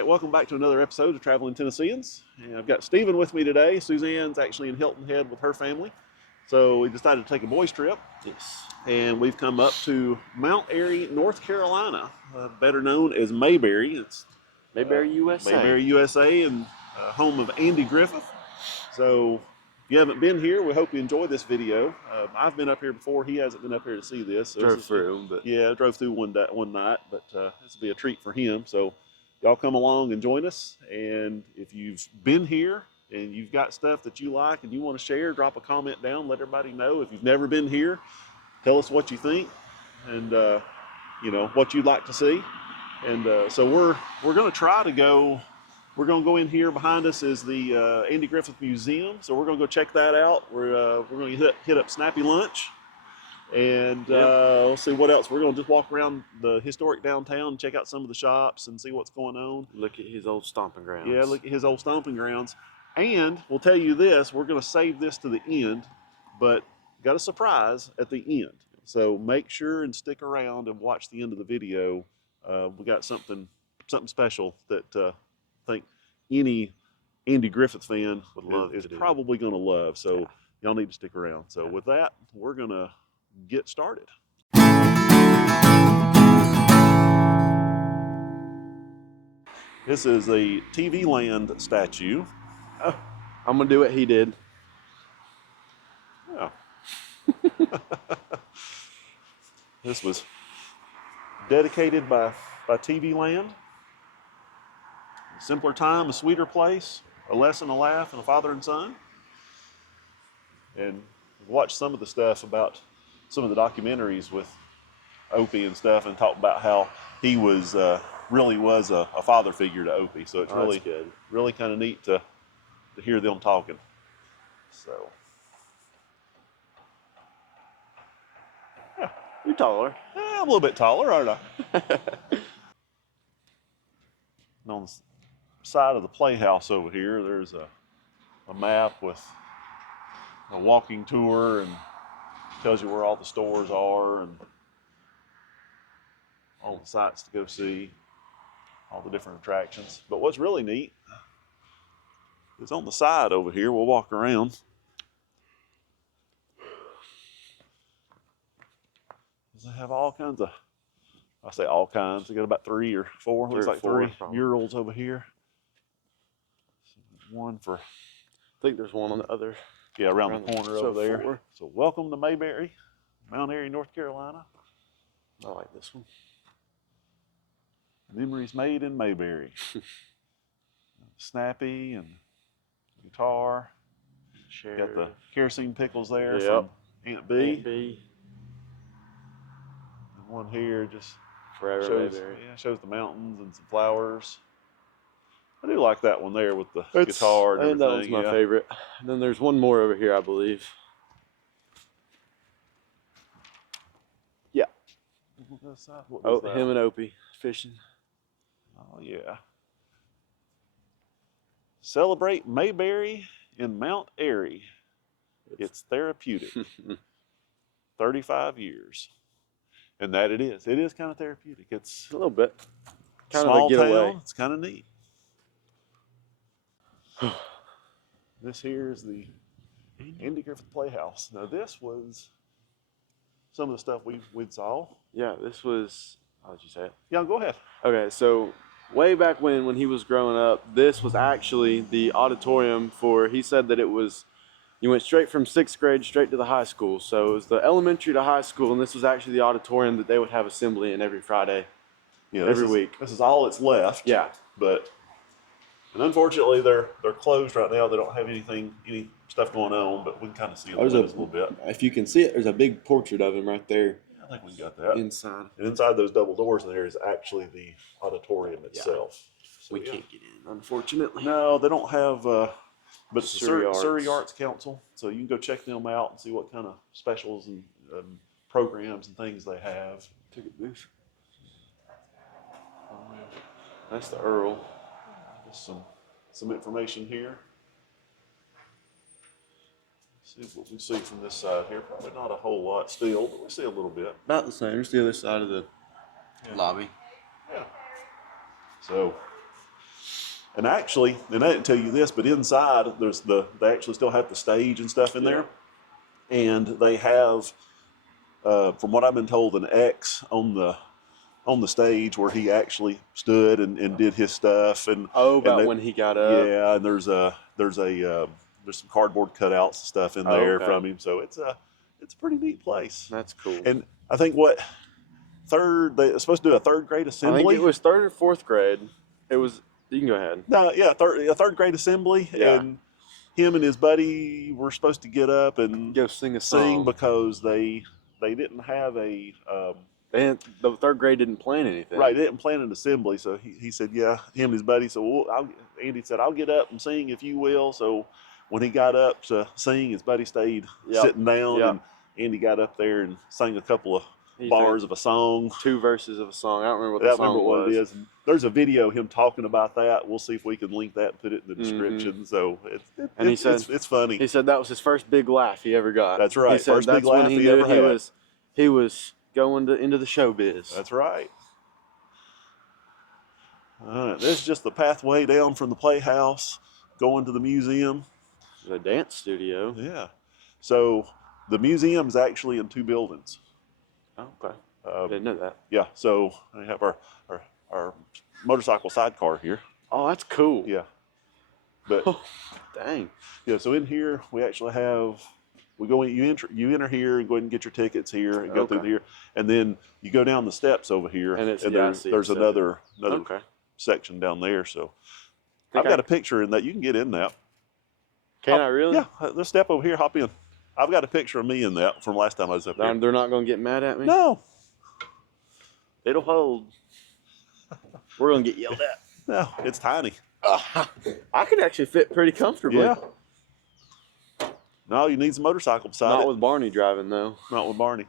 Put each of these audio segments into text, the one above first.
right, welcome back to another episode of Traveling Tennesseans. And I've got Stephen with me today. Suzanne's actually in Hilton Head with her family. So we decided to take a boys trip. Yes. And we've come up to Mount Airy, North Carolina, better known as Mayberry. It's Mayberry USA. Mayberry USA, and home of Andy Griffith. So if you haven't been here, we hope you enjoy this video. I've been up here before. He hasn't been up here to see this. So Drove through, but yeah, drove through one night, but this will be a treat for him. So y'all come along and join us. And if you've been here and you've got stuff that you like and you want to share, drop a comment down. Let everybody know. If you've never been here, tell us what you think and you know what you'd like to see. And so we're going to try to go. We're going to go in here. Behind us is the Andy Griffith Museum, so we're going to go check that out. We're going to hit up Snappy Lunch, and we'll see what else. We're going to just walk around the historic downtown and check out some of the shops and see what's going on. Look at his old stomping grounds. Yeah, look at his old stomping grounds. And we'll tell you this: we're going to save this to the end, but got a surprise at the end. So make sure and stick around and watch the end of the video. We got something special that I think any Andy Griffith fan would love is probably going to love. So yeah. Y'all need to stick around. So with that, we're going to get started. This is a TV Land statue. Oh, I'm going to do what he did. Yeah. This was dedicated by TV Land. A simpler time, a sweeter place, a lesson, a laugh, and a father and son. And watch some of the stuff about some of the documentaries with Opie and stuff, and talk about how he was really was a father figure to Opie. So it's really good, really kind of neat to hear them talking. So yeah, you're taller. I'm a little bit taller, aren't I? And on the side of the playhouse over here, there's a map with a walking tour and tells you where all the stores are and all the sites to go see, all the different attractions. But what's really neat is on the side over here, we'll walk around. They have all kinds of, I say all kinds, they got about 3 or 4, looks like 3 murals over here. One for, I think there's one on the other. Yeah, around the corner so over there. 4. So welcome to Mayberry, Mount Airy, North Carolina. I like this one. Memories made in Mayberry. Snappy and guitar. Got the kerosene pickles there from Aunt B. Aunt B. And one here just Forever shows the mountains and some flowers. I do like that one there with the guitar and everything. That was my favorite. And then there's one more over here, I believe. Yeah. What that? Him and Opie fishing. Oh, yeah. Celebrate Mayberry in Mount Airy. It's therapeutic. 35 years. And that it is. It is kind of therapeutic. It's a little bit. Kind small of a getaway. Town. It's kind of neat. This here is the Andy Griffith Playhouse. Now this was some of the stuff we saw. Yeah, this was, how did you say it? Yeah, go ahead. Okay, so way back when he was growing up, this was actually the auditorium for, he said that it was, you went straight from 6th grade straight to the high school. So it was the elementary to high school, and this was actually the auditorium that they would have assembly in every Friday, every week. This is all that's left. Yeah. And unfortunately, they're closed right now. They don't have any stuff going on, but we can kind of see them a little bit. If you can see it, there's a big portrait of him right there. Yeah, I think we got that. Inside. And inside those double doors there is actually the auditorium itself. So, we can't get in, unfortunately. No, they don't have, but it's the Surry Arts Council. So you can go check them out and see what kind of specials and programs and things they have. Ticket booth. That's the Earl. Just some information here. See what we see from this side here. Probably not a whole lot still, but we see a little bit. About the same. It's the other side of the lobby. Yeah. So And actually, and I didn't tell you this, but inside they actually still have the stage and stuff in there, and they have, from what I've been told, an X on the stage where he actually stood and did his stuff. And when he got up. Yeah, and there's some cardboard cutouts and stuff in there from him. So it's a pretty neat place. That's cool. And I think they're supposed to do a third grade assembly. I think it was third or fourth grade. It was. You can go ahead. No, yeah, third grade assembly, and him and his buddy were supposed to get up and go sing a song because they didn't have the third grade didn't plan anything. Right, they didn't plan an assembly, so he said, yeah, him and his buddy said, well, Andy said, I'll get up and sing if you will. So when he got up to sing, his buddy stayed sitting down, and Andy got up there and sang a couple of bars of a song. 2 verses of a song. I don't remember what the song was. What it is. And there's a video of him talking about that. We'll see if we can link that and put it in the description. So he said it's funny. He said that was his first big laugh he ever got. That's right. He said first big laugh he ever had. He was going into the showbiz. That's right. All right. This is just the pathway down from the playhouse going to the museum. The dance studio. Yeah. So the museum is actually in 2 buildings. Oh, okay. Didn't know that. Yeah. So we have our motorcycle sidecar here. Oh, that's cool. Yeah. But dang. Yeah. So in here we actually have. We go in. You enter here and go ahead and get your tickets here and go through here, and then you go down the steps over here, and there's another section down there. So I've got a picture in that. You can get in that. Can I really? Yeah. Let's step over here. Hop in. I've got a picture of me in that from last time I was up here. They're not going to get mad at me? No. It'll hold. We're going to get yelled at. No, it's tiny. I could actually fit pretty comfortably. Yeah. No, you need some motorcycle beside it. Not with Barney driving, though. Not with Barney.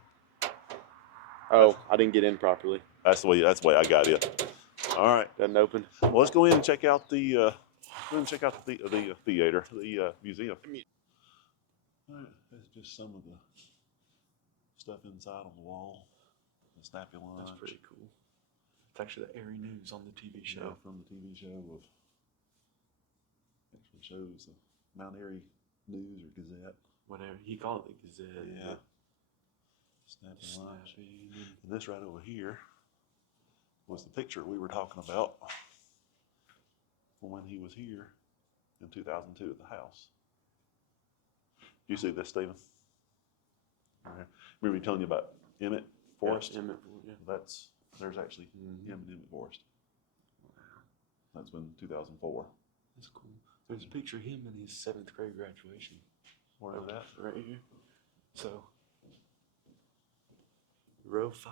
Oh, I didn't get in properly. That's the way I got it. All right. Doesn't open. Well, let's go in and check out the theater, the museum. All right, that's just some of the stuff inside on the wall. The Snappy Lunch. That's pretty cool. It's actually the Airy News on the TV show. Yeah, from the TV show actually shows the Mount Airy News or Gazette. Whatever. He called it the Gazette. Yeah. Snappy Lunch. And this right over here was the picture we were talking about from when he was here in 2002 at the house. You see this, Stephen? Right. Remember me telling you about Emmett Forest? Yeah, Emmett, yeah. There's actually him in Emmett Forest. That's been 2004. That's cool. There's a picture of him in his 7th grade graduation. Where is that? Right here. So, row 5,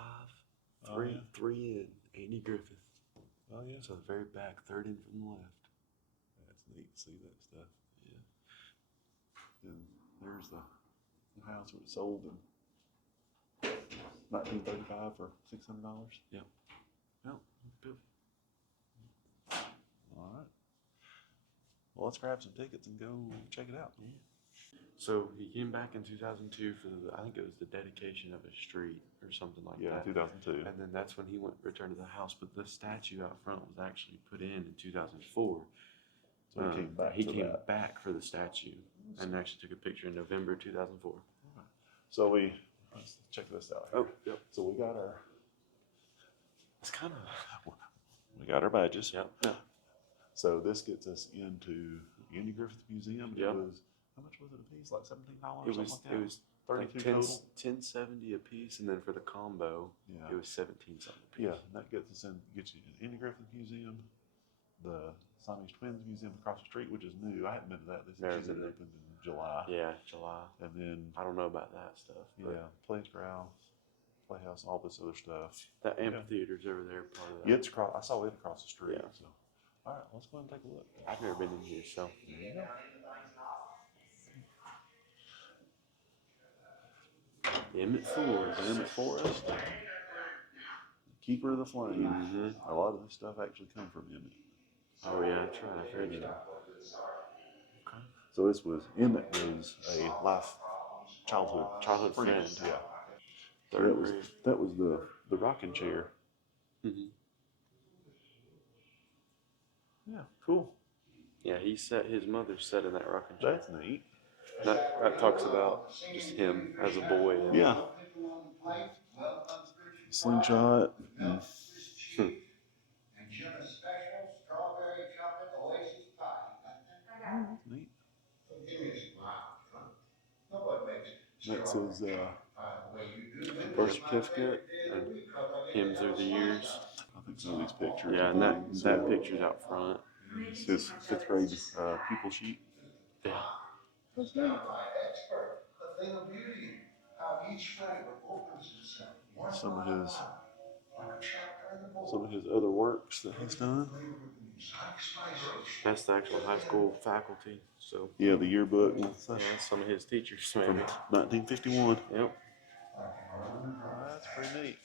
3 in, Andy Griffith. Oh yeah. So the very back, 3rd in from the left. That's neat to see that stuff. Yeah. And there's the house where it sold in 1935 for $600. Yeah. Well, good. All right. Well, let's grab some tickets and go check it out. Yeah. So he came back in 2002 for I think it was the dedication of a street or something like that. Yeah, 2002. And then that's when he returned to the house. But the statue out front was actually put in 2004. So he came back for the statue and actually took a picture in November 2004. Right. So let's check this out here. Oh, yep. So we got our. It's kind of. We got our badges. Yep. Yeah. So this gets us into Andy Griffith Museum. Yep. It was, how much was it a piece? Like $17? It was like that? It was 32 like total. $10.70 a piece, and then for the combo, it was $17 a piece. Yeah, and that gets you to Andy Griffith Museum, the Siamese Twins Museum across the street, which is new. I hadn't been to that. This is opened in July. Yeah, July. And then I don't know about that stuff. Yeah, Playhouse, all this other stuff. That amphitheater's over there, part of that. Yeah, I saw it across the street. Yeah. So, all right, let's go ahead and take a look. I've never been in here, so. Yeah. Emmett Forest. Keeper of the Flame. Mm-hmm. A lot of this stuff actually come from Emmett. Oh yeah, that's right. I've heard that. Okay. So Emmett was a childhood friend. Yeah. That was the rocking chair. Mm-hmm. Yeah, cool. Yeah, his mother sat in that rocking chair. That's neat. That talks about just him as a boy. And Yeah. Slingshot. Mm. Neat. That's his birth certificate and him through the years. I think some of these pictures. Yeah, and that picture's out front. It's his 5th grade pupil sheet. Yeah. Some of his other works that he's done. That's the actual high school faculty. So yeah, the yearbook. Yeah, some of his teachers maybe. From 1951. Yep. That's pretty neat.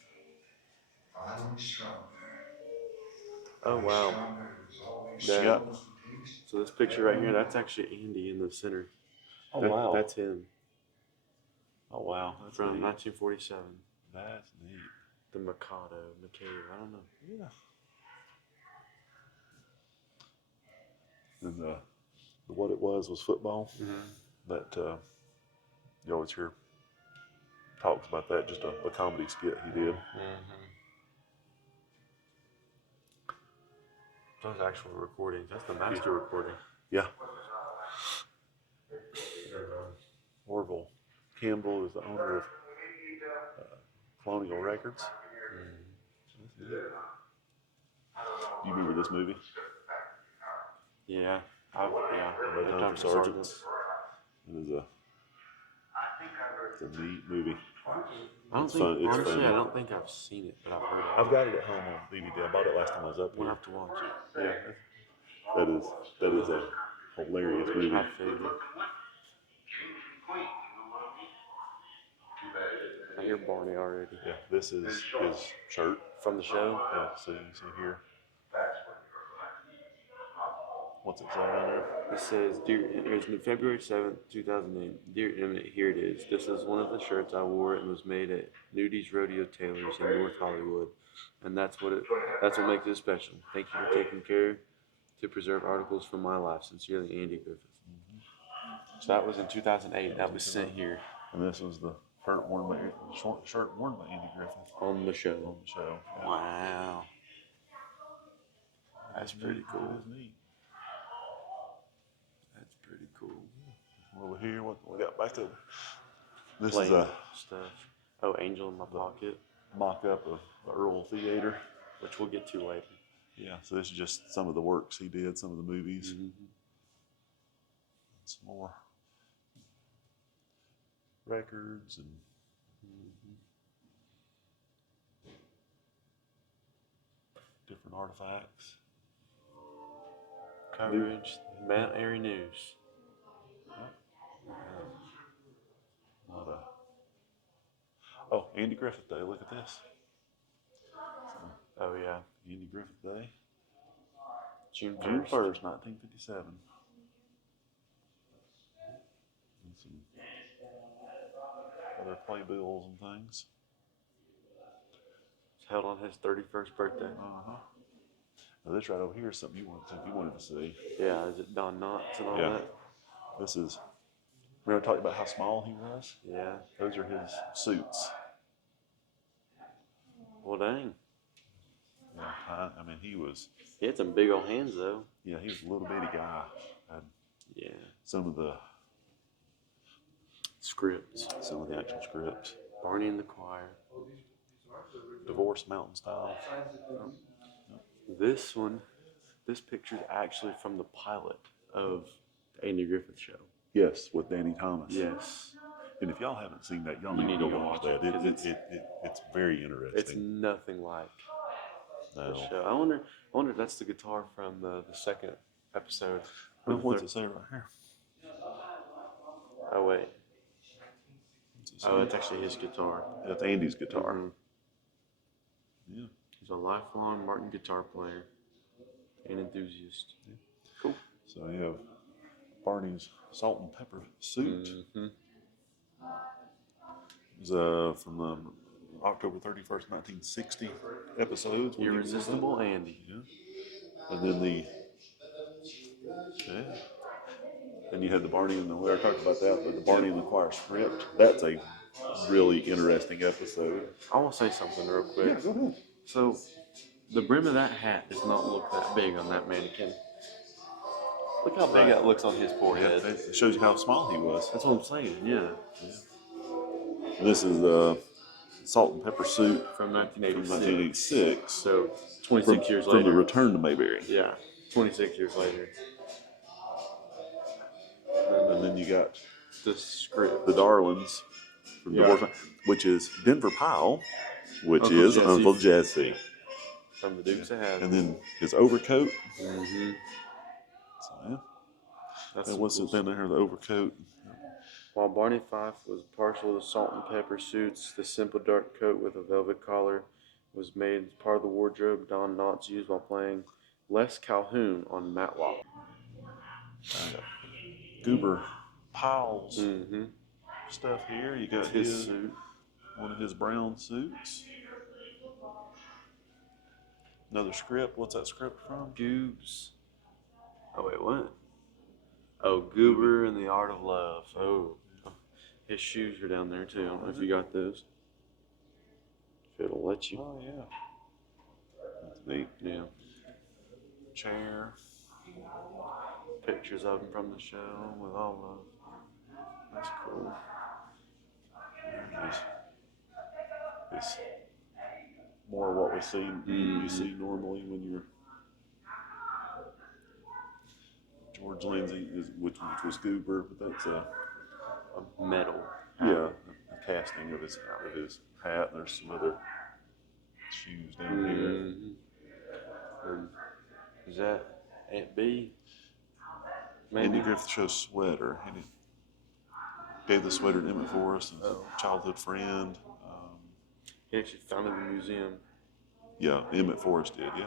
Oh wow. Yeah. So this picture right here, that's actually Andy in the center. Oh wow. That's him. Oh wow. That's from neat. 1947. That's neat. The Mikado, I don't know. Yeah. And what it was football. Mm-hmm. That you always hear talks about that. Just a comedy skit he did. Mm-hmm. Those actual recordings. That's the master recording. Yeah. Orville Campbell is the owner of Colonial Records. Mm-hmm. Do you remember this movie? Yeah. No Time for Sergeants. It is it's a neat movie. Honestly, I don't think I've seen it, but I've heard of it. I've got it at home on DVD. I bought it last time I was up here. We'll have to watch it. Yeah. That is a hilarious movie. I figured. I hear Barney already. Yeah, this is his shirt. From the show? Yeah, so you can see here. What's it say on there? It says, it was February 7th, 2008. Dear Emmett, here it is. This is one of the shirts I wore and was made at Nudi's Rodeo Tailors in North Hollywood. And that's what makes it special. Thank you for taking care to preserve articles from my life. Sincerely, Andy Griffith. Mm-hmm. So that was in 2008. That was sent here. And this was the shirt worn by Andy Griffith. On the show. Yeah. Wow. That's pretty cool. That is neat. That's pretty cool. Over here, what we got back there? This Plain is a stuff. Oh, Angel in My Pocket. Mock-up of the Earl Theater, which we'll get to later. Yeah, so this is just some of the works he did, some of the movies. Mm-hmm. Some more records and different artifacts. Coverage, Mount Airy News. Oh, Andy Griffith Day. Look at this. Oh yeah, Andy Griffith Day. June 1st, 1957. And some other playbills and things. It's held on his 31st birthday. Now this right over here is something you wanted to see. Yeah, is it Don Knotts and all that? This is. Remember I talked about how small he was? Yeah. Those are his suits. Well, dang. Yeah, I mean, he was. He had some big old hands, though. Yeah, he was a little bitty guy. Yeah. Some of the scripts. Some of the actual scripts. Barney and the Choir. Divorce Mountain Style. This picture is actually from the pilot of the Andy Griffith Show. Yes, with Danny Thomas. Yes. And if y'all haven't seen that, y'all need to go watch that. It's very interesting. It's nothing like the show. I wonder if that's the guitar from the second episode. What's it say right here? Oh, wait. Oh, it's actually his guitar. That's Andy's guitar. Mm-hmm. Yeah. He's a lifelong Martin guitar player and enthusiast. Yeah. Cool. So you have Barney's salt and pepper suit. Mm-hmm. It was from the October 31st, 1960 episodes. Irresistible Andy. Yeah. And then the you had the Barney and the, we already talked about that, but the Barney and the Choir script, that's a really interesting episode. I want to say something real quick. Yeah, go ahead. So, the brim of that hat does not look that big on that mannequin. Look how big that looks on his forehead. Yeah, it shows you how small he was. That's what I'm saying, yeah. This is the salt and pepper suit From from 1986. 1986. So, 26 years From later. the return to Mayberry. Yeah, 26 years later. And then you got the script. the Darlings from Divorce, which is Denver Powell, which Uncle is Jesse. Uncle Jesse. From the Dukes of Hazzard. And then his overcoat. Mm-hmm. So, yeah. That's and some what's cool it then there, the overcoat? While Barney Fife was partial to salt and pepper suits, the simple dark coat with a velvet collar was made as part of the wardrobe Don Knotts used while playing Les Calhoun on Matlock. Goober Powell's Mm-hmm. stuff here. You got His suit. one of his brown suits. Another script. What's that script from? Goobs. Oh, wait, what? Oh, Goober and the Art of Love. Oh. His shoes are down there, too. I don't know if you got those. If it'll let you. Oh, yeah. That's neat. Yeah. Chair. Pictures of him from the show with all of. That's cool. It's more what we see you see normally when you're George Lindsay, which was Goober, but that's a metal. Yeah, a casting of his hat. And there's some other shoes down here. Is that Aunt B? Maybe? Andy Griffith Show sweater. He gave the sweater to Emmett for us, a childhood friend. He actually founded the museum. Yeah, Emmett Forrest did, yeah.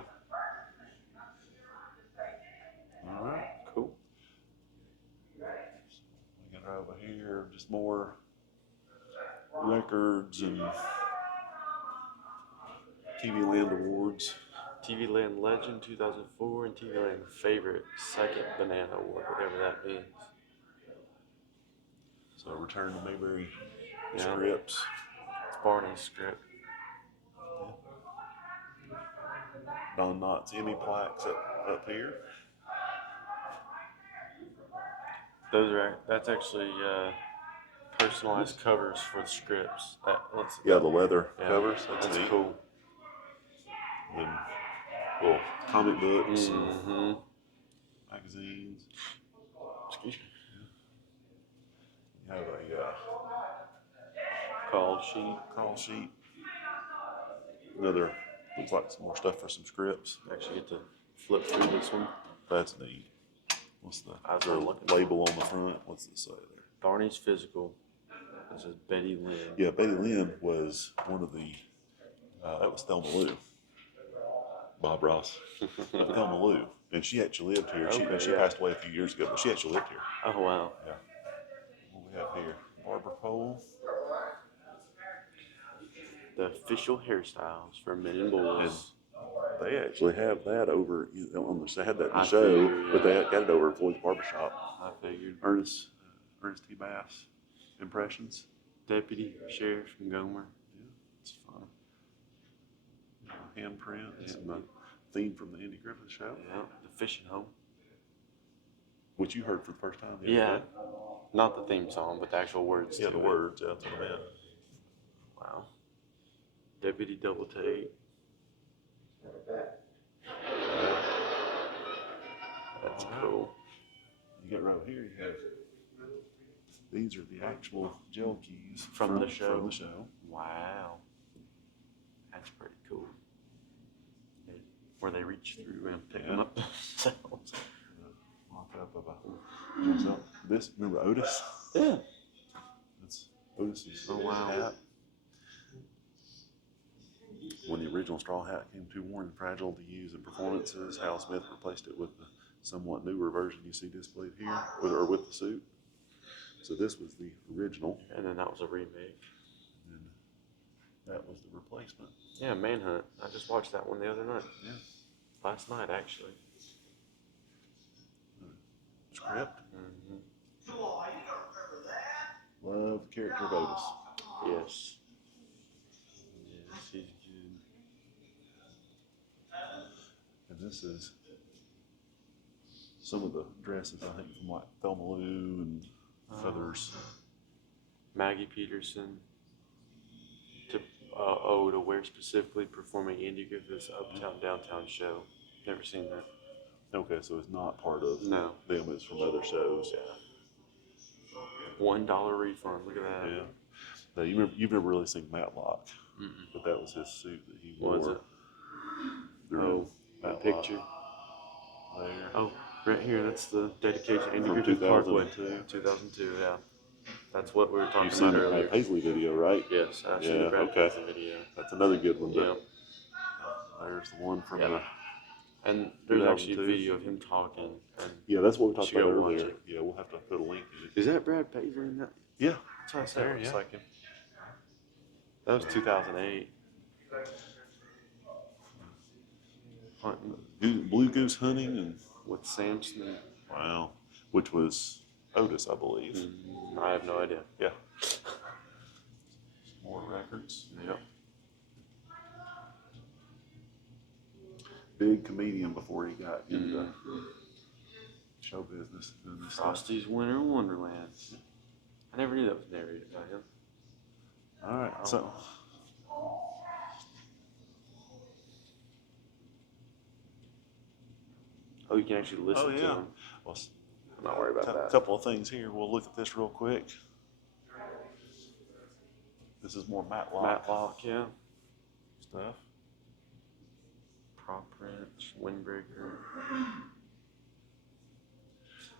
All right. Cool. We got over here just more records and TV Land Awards. TV Land Legend 2004 and TV Land Favorite Second Banana Award, whatever that means. So Return to Mayberry Yeah. scripts. It's Barney's script. Don Knotts Emmy plaques up here. That's actually personalized covers for the scripts. The leather covers. That's neat. cool. And little comic books, Mm-hmm. and magazines. Excuse me. You have a Call sheet. Another looks like some more stuff for some scripts. Actually get to flip through this one. That's neat. What's the I was looking label on the front? What's it say there? Barney's Physical. This is Betty Lynn. Yeah, Betty Lynn was one of the. That was Thelma Lou. Bob Ross. Thelma Lou, and she actually lived here. She passed away a few years ago, but she actually lived here. Oh wow. Yeah. What we have here? Barber pole. The official hairstyles for men and boys. And they actually have that over. They had that in the I show, figured, but they got it over at Floyd's barbershop. I figured. Ernest T. Bass impressions. Deputy Sheriff from Gomer. Yeah, it's fun. Handprints and the theme from the Andy Griffith Show, Yeah, the fishing home. which you heard for the first time. The other Yeah. day. Not the theme song, but the actual words. Yeah, to the it. words. Yeah, that's what I meant. Wow. Deputy Double Take. That's cool. You get right here. You have these are the actual gel keys From the show. From the show. Wow. That's pretty cool. Where they reach through and pick them up themselves. Mock up of a. This remember Otis? Yeah. That's Otis's wow. hat. When the original straw hat came too worn and fragile to use in performances, Hal Smith replaced it with the somewhat newer version you see displayed here, with the suit. So this was the original, And then that was a remake. and that was the replacement. Yeah, Manhunt. I just watched that one the other night. Yeah. Last night, actually. Script. Mm-hmm. character of Otis. Yes. Yes, he's good. And this is some of the dresses, I think, from like Thelma Lou and Feathers. Maggie Peterson to wear specifically performing Andy Griffith's Uptown Downtown show. Never seen that. Okay, so it's not part of No. them, it's from other shows. Yeah. $1 refund. Look at that. Yeah. Now, you've never really seen Matlock, but that was his suit that he wore. Was it? During that Matlock. picture. There. Oh, right here. That's the dedication. Andy From Griffith Parkway. 2002. 2002. Yeah. That's what we were talking You've seen about the earlier. Brad Paisley video, right? Yes, I've seen the Brad Paisley video. That's another good one. Yeah. There's the one from the. And there's actually a video of him talking. And yeah, that's what we talked you about should go watch earlier. it. Yeah, we'll have to put a link in it. Is that Brad Paisley in that? Yeah. That's what I said. There, It's yeah. like him. That was 2008. Hunting Blue Goose hunting and with Samson. wow, which was Otis, I believe. I have no idea. Yeah. More records. Yep. Big comedian before he got into show business. Doing this stuff. Frosty's Winter Wonderland. I never knew that was narrated by him. All right, so. Oh, you can actually listen to him. Well, I'm not worried about that. A couple of things here. We'll look at this real quick. This is more Matlock. Matlock, yeah. Stuff. Prop wrench, windbreaker.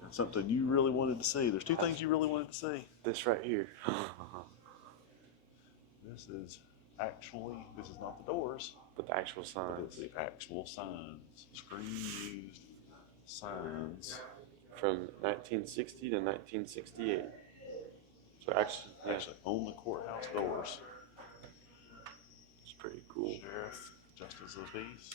And something you really wanted to see. There's two things you really wanted to see. This right here. This is not the doors. But the actual But signs. it's the actual signs. Screen used signs. From 1960 to 1968. So actually, on the courthouse doors. it's pretty cool. Sheriff, Justice of the Peace.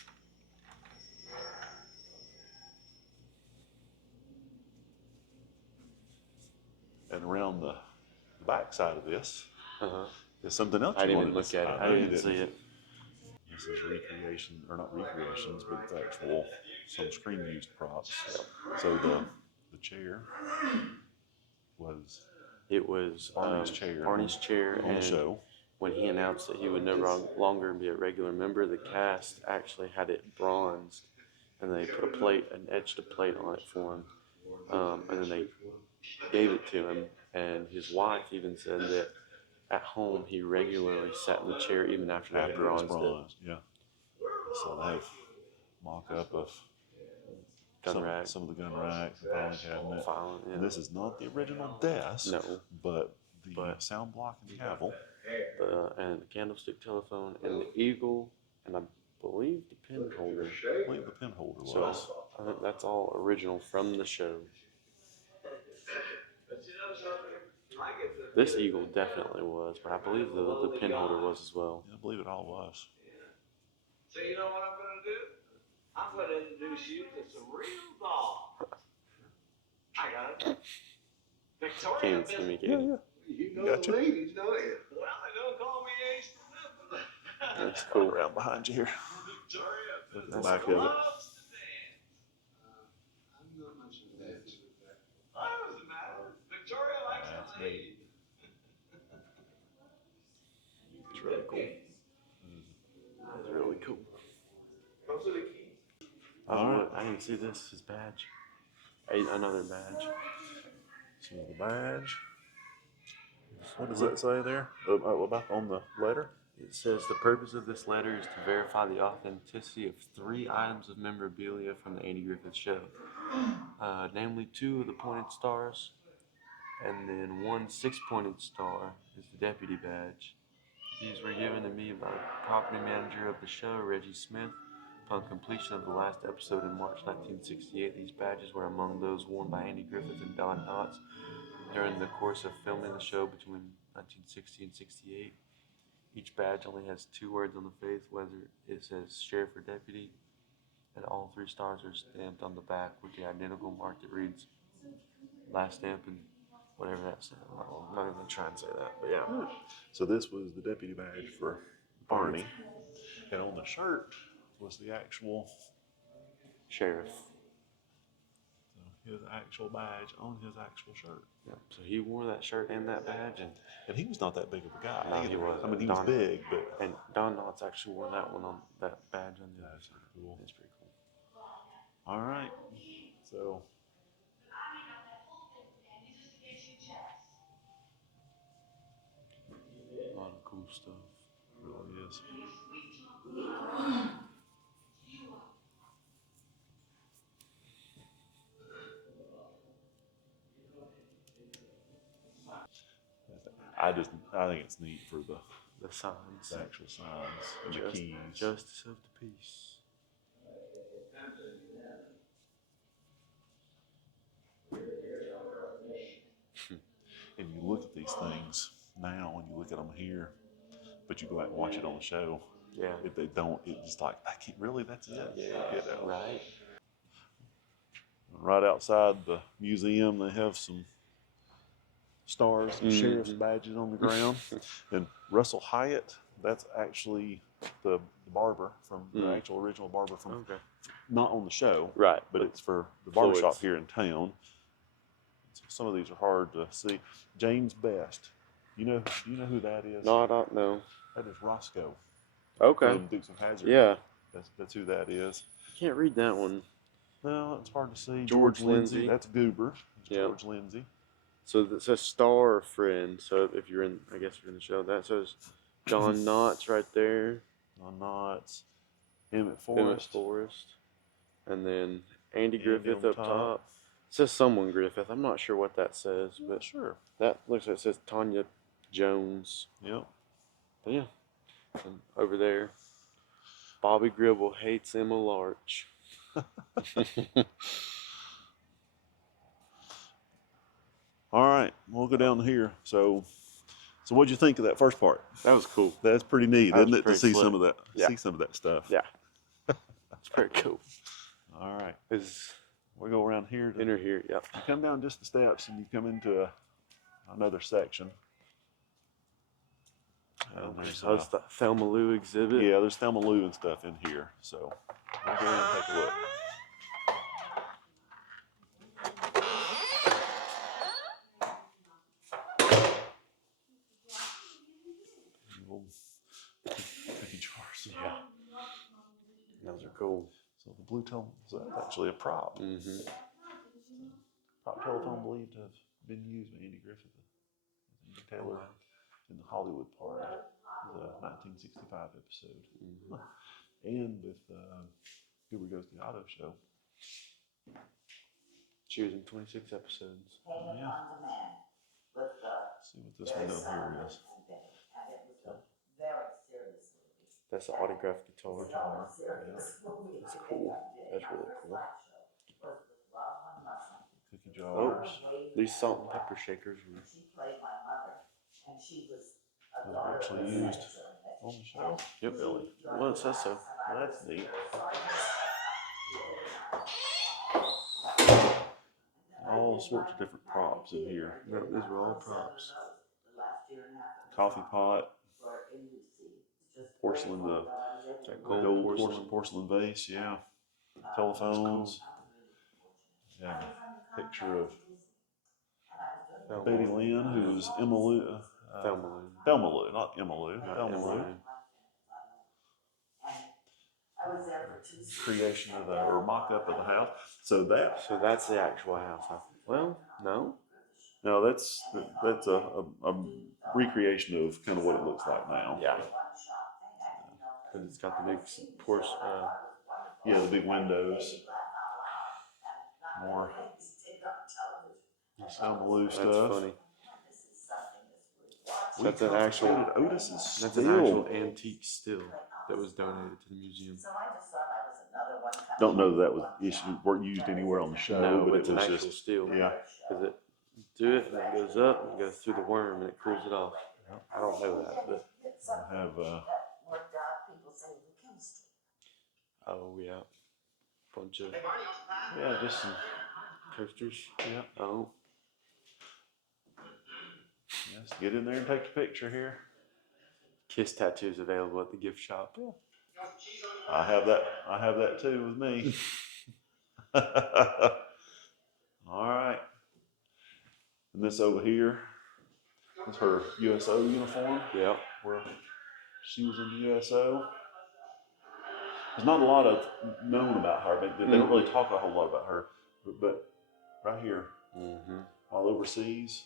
And around the back side of this is something else I you didn't wanted even look to at it. I didn't even see it. This is recreation, or not recreations, but it's actual, some screen used props. So the chair was Barney's chair on the and show. when he announced that he would no longer be a regular member, the cast actually had it bronzed, and they put etched a plate on it for him, and then they gave it to him. And his wife even said that at home he regularly sat in the chair even after they had bronzed it. Yeah. So they have mock-up of some of the gun racks and filing cabinet. Yeah. And this is not the original desk, but the sound block and gavel. And the candlestick telephone and the eagle, and I believe the pin holder. I believe the pin holder was. So I think that's all original from the show. This eagle definitely was, but I believe the pin holder was as well. Yeah, I believe it all was. So you know what I'm going to do? I'm going to introduce you to some real dogs. I got it. Victoria. Can't see me, Yeah. You know Gotcha. the ladies, don't you? Well, they don't call me Ace for nothing. That's cool. Around behind you here. Victoria. Look at the back of it. Loves to dance. I'm not much of a dancer. Oh, it doesn't matter. Victoria likes That's to lead. It's really cool. That's really cool. Those are the keys. I didn't see this. His badge. Another badge. See the badge. What does that say there? About on the letter? It says the purpose of this letter is to verify the authenticity of 3 items of memorabilia from the Andy Griffith Show. Namely 2 of the pointed stars, and then 1 6-pointed star is the deputy badge. These were given to me by the property manager of the show, Reggie Smith. Upon completion of the last episode in March 1968, these badges were among those worn by Andy Griffith and Don Knotts during the course of filming the show between 1960 and 68. Each badge only has 2 words on the face, whether it says sheriff or deputy, and all 3 stars are stamped on the back with the identical mark that reads last stamp in whatever that said. I'm not even gonna try and say that, but yeah. So this was the deputy badge for Barney, and on the shirt was the actual Sheriff. his actual badge on his actual shirt. Yep. So he wore that shirt and that badge, And he was not that big of a guy. No, he either. wasn't. I mean, he was big, but and Don Knotts actually wore that one on that badge on the other that's side. cool. It's pretty cool. All right, so A lot of cool stuff. it really is. I think it's neat for The signs. the actual signs and the keys. Justice of the peace. And you look at these things now, and you look at them here, but you go back and watch it on the show. Yeah. If they don't, it's just like, I can't really. That's it. Yeah. You know? Right. Right outside the museum, they have some stars and sheriff's badges on the ground. And Russell Hyatt, that's actually the barber from the actual original barber from not on the show, Right, but it's for the barbershop Floyd's. here in town. So some of these are hard to see. James Best, do you know who that is? No, I don't know. That is Roscoe. Okay. From Dukes of Hazzard. Yeah. That's who that is. Can't read that one. Well, it's hard to see. George Lindsay. That's Goober. Yeah. George Lindsay. So that says star or friend. So if you're in, I guess you're in the show. That says John Knotts right there. John Knotts. Emmett Forrest. And then Andy Griffith on up top. top. It says someone Griffith. I'm not sure what that says, but Sure. that looks like it says Tanya Jones. Yep. But yeah. And over there, Bobby Gribble hates Emma Larch. All right, we'll go down here. So what'd you think of that first part? That was cool. That's pretty neat, That isn't was it, to pretty see slick. some of that? Yeah. See some of that stuff. Yeah. It's pretty cool. All right. Is We'll go around here. enter here, yep. You come down just the steps, and you come into another section. And there's, That's the Thelma Lou exhibit. yeah, there's Thelma Lou and stuff in here. So we'll go ahead and take a look. Little cookie jars. Yeah. Those are cool. So the blue telephone is actually a prop. Mm-hmm. Prop telephone believed to have been used by Andy Griffith Taylor in the Hollywood Party, the 1965 episode. Mm-hmm. And with Goober Goes to the Auto Show. She was in 26 episodes. Yeah. Let's see what this one down here is. That's the autographed guitar. Yeah. That's cool. That's really cool. Cookie jars. These salt and pepper shakers were Those are actually used on the show. Yep. Really? Well, it says so. Well, that's neat. All sorts of different props in here. No, these were all props. Coffee pot, porcelain, the gold porcelain vase, yeah. Telephones. Yeah, picture of Betty Lynn, who's Emma Lou. Thelma Lou, not Emma Lou. Thelma Lou. Creation of or mock-up of the house. So that's the actual house. Well, no. no, that's a recreation of kind of what it looks like now. Yeah. Because it's got the big Yeah, the big windows. More Thelma Lou stuff. That's funny. That's an actual Otis's That's an actual antique still that was donated to the museum. Don't know that was weren't used anywhere on the show, No, but it's it an was actual just steel. yeah. Because it do it and it goes up and it goes through the worm and it cools it off. I don't know that, but I have oh yeah, bunch of yeah, just some coasters. yeah. Oh, Yes, get in there and take the picture here. Kiss tattoos available at the gift shop. Yeah. I have that too with me. All right. And this over here is her USO uniform. Yep. Where she was in the USO. There's not a lot of known about her. They don't really talk a whole lot about her. But right here, while overseas,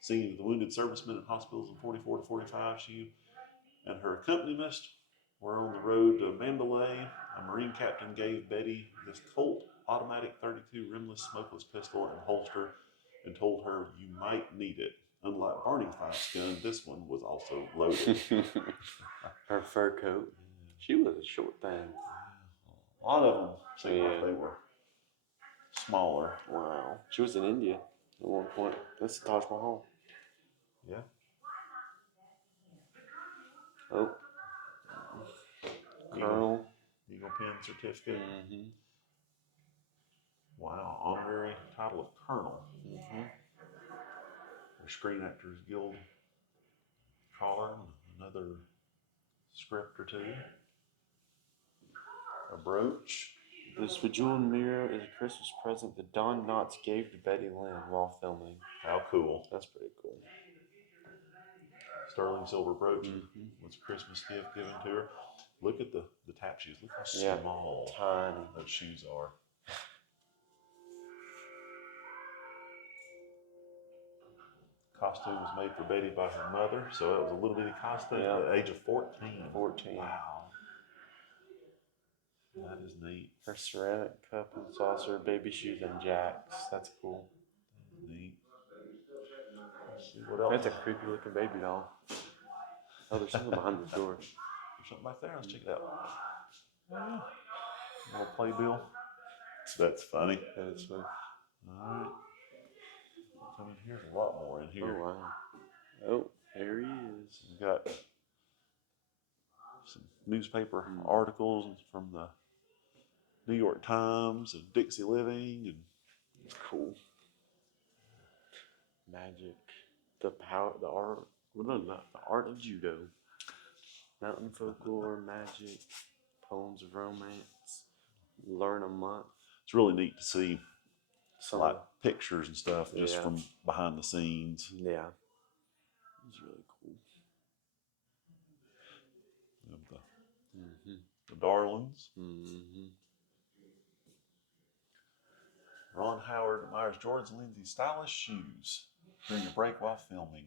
singing to the wounded servicemen in hospitals in 44 to 45, she and her accompanist were on the road to Mandalay. A Marine captain gave Betty this Colt automatic 32 rimless smokeless pistol and holster and told her you might need it. Unlike Barney Fife's gun, this one was also loaded. Her fur coat. She was a short thing. A lot of them seemed like they were smaller. Wow. She was in India at one point. That's the Taj Mahal. Yeah. Oh. Colonel. Eagle Pen certificate. Wow. Honorary title of Colonel. The Screen Actors Guild collar. Another script or two. A brooch. This bejeweled mirror is a Christmas present that Don Knotts gave to Betty Lynn while filming. How cool. That's pretty cool. Sterling silver brooch was a Christmas gift given to her. Look at the tap shoes. Look how small tiny those shoes are. Costume was made for Betty by her mother, so it was a little bitty costume at the age of 14. 14. Wow. That is neat. Her ceramic cup and saucer, baby shoes, and jacks. That's cool. Neat. Let's see what else. That's a creepy looking baby doll. Oh, there's something behind the door. There's something back there. Let's check it out. Oh, yeah. A little playbill. That's funny. That is funny. All right. Come in here. There's a lot more in here. Oh, wow. Oh, there he is. We've got some newspaper articles from the New York Times and Dixie Living, and it's cool. Magic, the art of judo, mountain folklore, magic, poems of romance, learn a month. It's really neat to see like pictures and stuff just from behind the scenes. Yeah, it's really cool. The Darlings. Ron Howard admires George Lindsay's stylish shoes during a break while filming.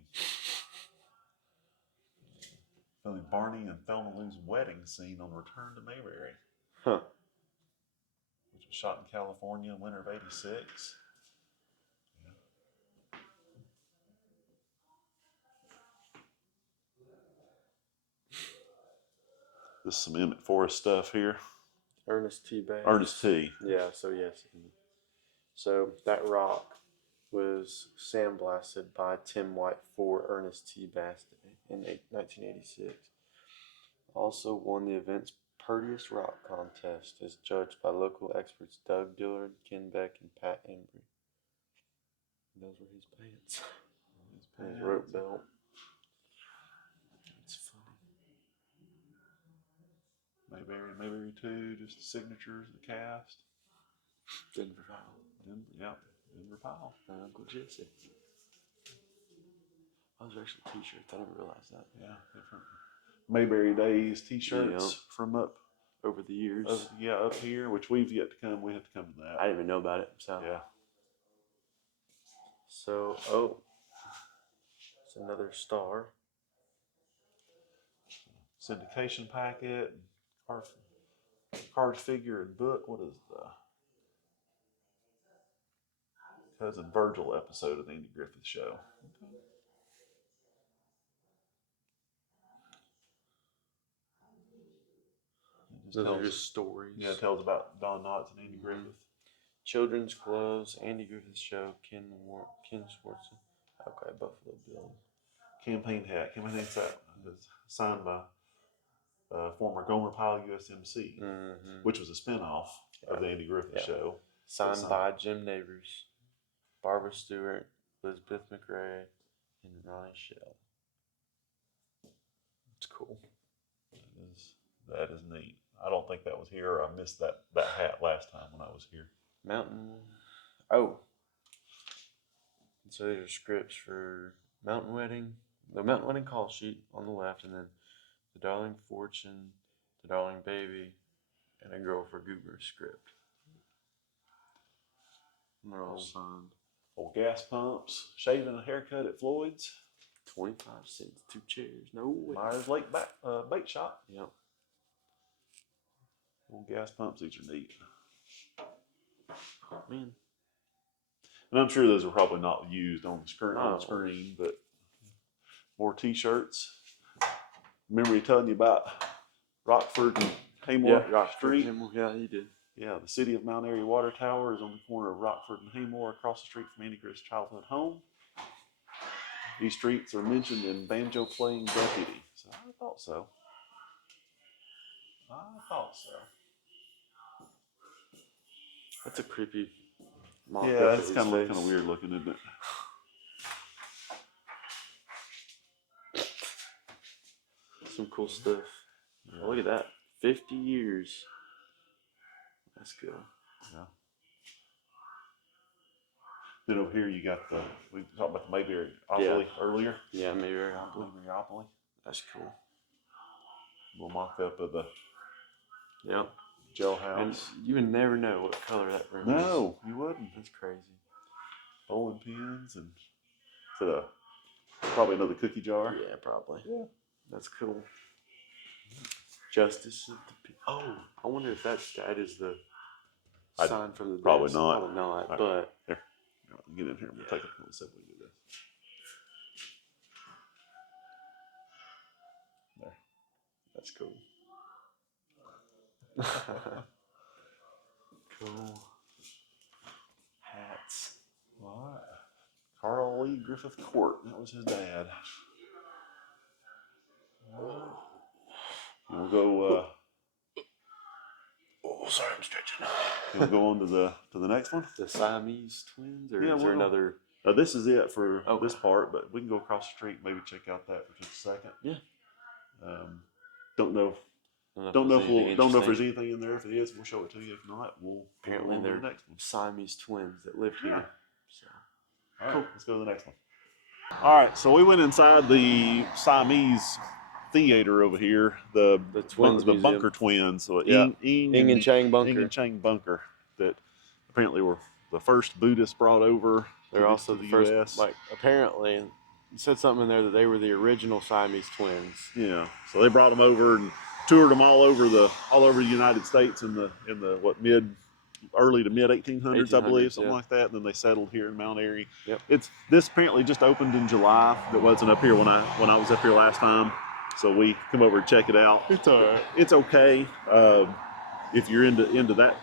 Filming Barney and Thelma Lou's wedding scene on Return to Mayberry. Which was shot in California in winter of '86. This is some Emmett Forrest stuff here. Ernest T. Bass. Ernest T. Yeah, so yes. So that rock was sandblasted by Tim White for Ernest T. Bass in 1986. Also won the event's Purtiest Rock contest as judged by local experts Doug Dillard, Ken Beck, and Pat Embry. Those were his pants. His rope belt. It's funny. Mayberry 2, just signatures of the cast. Denver Powell. Denver Powell. And Uncle Jesse. Those are actually t-shirts. I didn't realize that. Yeah, different Mayberry Days t-shirts from up over the years. Up here, which we've yet to come. We have to come to that. I didn't even know about it. So yeah. So it's another star. Syndication packet, card figure and book. What is the Cousin Virgil episode of the Andy Griffith Show? Those are just stories. Yeah, it tells about Don Knotts and Andy Griffith. Children's clothes, Andy Griffith Show, Ken Swartzen. Okay, Buffalo Bill. Campaign hat signed by former Gomer Pyle USMC, which was a spinoff of the Andy Griffith Show. Signed by Jim Neighbors, Barbara Stewart, Elizabeth McRae, and Ronnie Shell. It's cool. That is neat. I don't think that was here. I missed that hat last time when I was here. Mountain. Oh. So these are scripts for Mountain Wedding. The Mountain Wedding call sheet on the left, and then the Darling Fortune, the Darling Baby, and a Girl for Goober script. And they're all signed. Old gas pumps, shaving and a haircut at Floyd's. 25 cents, 2 chairs. No way. Myers Lake bait shop. Yep. Old gas pumps, these are neat. Oh, man. And I'm sure those are probably not used on the screen, but more t-shirts. Remember me telling you about Rockford and Haymore Street? Yeah, he did. Yeah, the city of Mount Airy water tower is on the corner of Rockford and Haymore, across the street from Andy Griffith's childhood home. These streets are mentioned in Banjo Playing Deputy, so I thought so. That's a creepy Yeah, it's kind of weird looking, isn't it? Some cool stuff. Yeah. Oh, look at that. 50 years. That's good. Yeah. Then over here you got we talked about the Mayberry earlier. Yeah, Mayberry Opoly. That's cool. Little mock-up of the jailhouse. And you would never know what color that room is. No, you wouldn't. That's crazy. Bowling pins and probably another cookie jar. Yeah, probably. Yeah. That's cool. Justice of the Peace. Oh, I wonder if that is the sign from the probably desk. not. Probably not, right. But here, get in here. We'll take a look and see if we can do this. There. That's cool. Cool. Hats. All right. Carl Lee Griffith Court. That was his dad. We'll go. Oh, sorry, I'm stretching. We'll go on to the next one. The Siamese twins, or is there another? This is it for this part, but we can go across the street. Maybe check out that for just a second. Yeah. Don't know if there's anything in there. If it is, we'll show it to you. If not, we'll apparently they're the next one. Siamese twins that live here. So. All right, let's go to the next one. All right, so we went inside the Siamese theater over here. The twins, the Bunker twins. So Ing and Chang Bunker. Ing and Chang Bunker that apparently were the first Buddhists brought over. They're also to the US. first. Like apparently, you said something in there that they were the original Siamese twins. Yeah, so they brought them over and toured them all over the United States in the early to mid 1800s, I believe, something like that. And then they settled here in Mount Airy. Yep. This apparently just opened in July. It wasn't up here when I was up here last time, so we come over and check it out. It's all right. It's okay. If you're into that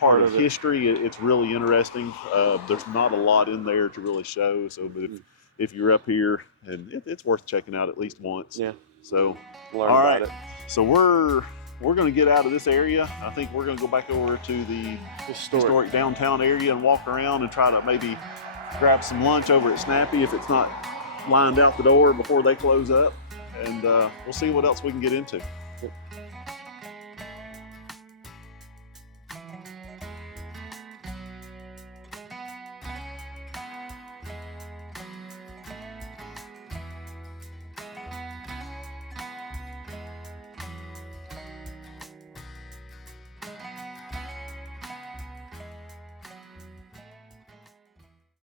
part of history, it's really interesting. There's not a lot in there to really show. So, but if you're up here, and it's worth checking out at least once. Yeah. So, learn about it. So we're going to get out of this area. I think we're going to go back over to the historic downtown area and walk around and try to maybe grab some lunch over at Snappy if it's not lined out the door before they close up. And we'll see what else we can get into.